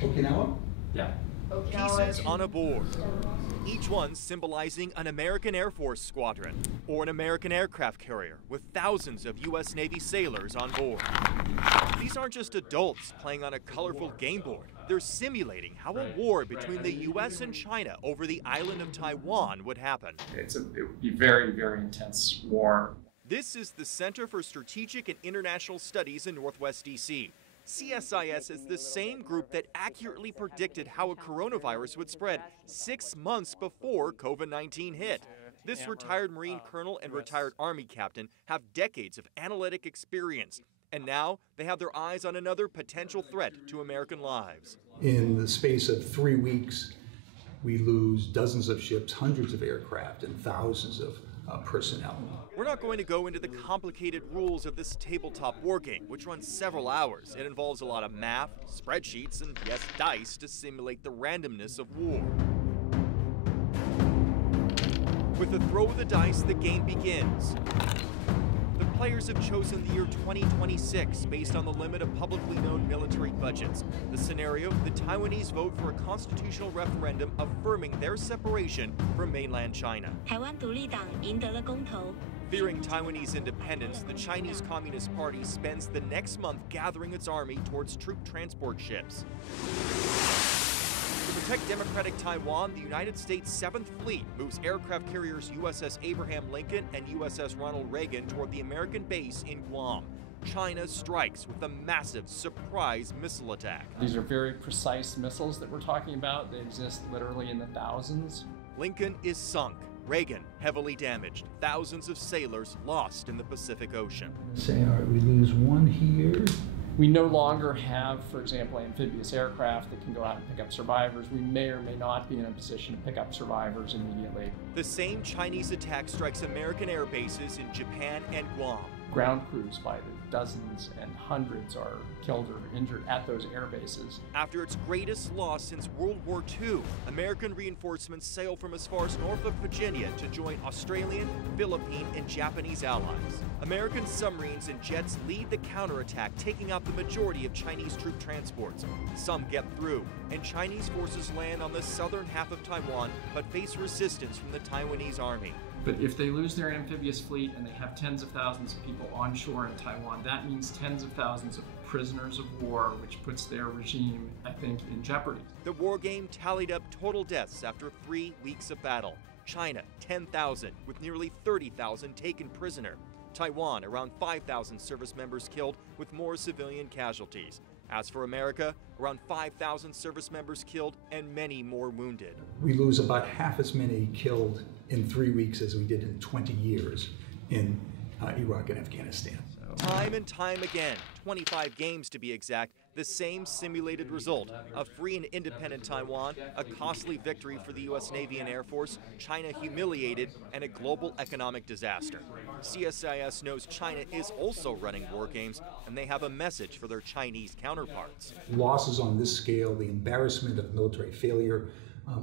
Okinawa? Yeah. Pieces on a board, each one symbolizing an American Air Force squadron or an American aircraft carrier with thousands of U.S. Navy sailors on board. These aren't just adults playing on a colorful game board. They're simulating how a war between the U.S. and China over the island of Taiwan would happen. It would be very, very intense war. This is the Center for Strategic and International Studies in Northwest D.C. CSIS is the same group that accurately predicted how a coronavirus would spread 6 months before COVID-19 hit. This retired Marine colonel and retired Army captain have decades of analytic experience, and now they have their eyes on another potential threat to American lives. In the space of 3 weeks, we lose dozens of ships, hundreds of aircraft, and thousands of personnel. We're not going to go into the complicated rules of this tabletop wargame, which runs several hours. It involves a lot of math, spreadsheets, and yes, dice to simulate the randomness of war. With the throw of the dice, the game begins. The players have chosen the year 2026 based on the limit of publicly known military budgets. The scenario, the Taiwanese vote for a constitutional referendum affirming their separation from mainland China. Fearing Taiwanese independence, the Chinese Communist Party spends the next month gathering its army towards troop transport ships. To protect democratic Taiwan, the United States 7th Fleet moves aircraft carriers USS Abraham Lincoln and USS Ronald Reagan toward the American base in Guam. China strikes with a massive surprise missile attack. These are very precise missiles that we're talking about. They exist literally in the thousands. Lincoln is sunk. Reagan heavily damaged. Thousands of sailors lost in the Pacific Ocean. Say, all right, we lose one here. We no longer have, for example, amphibious aircraft that can go out and pick up survivors. We may or may not be in a position to pick up survivors immediately. The same Chinese attack strikes American air bases in Japan and Guam. Ground crews by the dozens and hundreds are killed or injured at those air bases. After its greatest loss since World War II, American reinforcements sail from as far as Norfolk, Virginia to join Australian, Philippine, and Japanese allies. American submarines and jets lead the counterattack, taking out the majority of Chinese troop transports. Some get through, and Chinese forces land on the southern half of Taiwan, but face resistance from the Taiwanese army. But if they lose their amphibious fleet and they have tens of thousands of people onshore in Taiwan, that means tens of thousands of prisoners of war, which puts their regime, I think, in jeopardy. The war game tallied up total deaths after 3 weeks of battle. China, 10,000, with nearly 30,000 taken prisoner. Taiwan, around 5,000 service members killed, with more civilian casualties. As for America, around 5,000 service members killed and many more wounded. We lose about half as many killed in 3 weeks as we did in 20 years in Iraq and Afghanistan. Time and time again, 25 games to be exact, the same simulated result. A free and independent Taiwan, a costly victory for the U.S. Navy and Air Force, China humiliated, and a global economic disaster. CSIS knows China is also running war games, and they have a message for their Chinese counterparts. Losses on this scale, the embarrassment of military failure,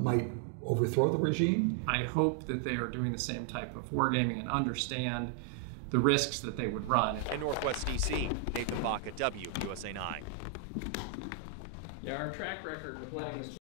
might overthrow the regime. I hope that they are doing the same type of wargaming and understand the risks that they would run. In Northwest D.C., Nathan Baca, WUSA 9. Yeah, our track record with letting this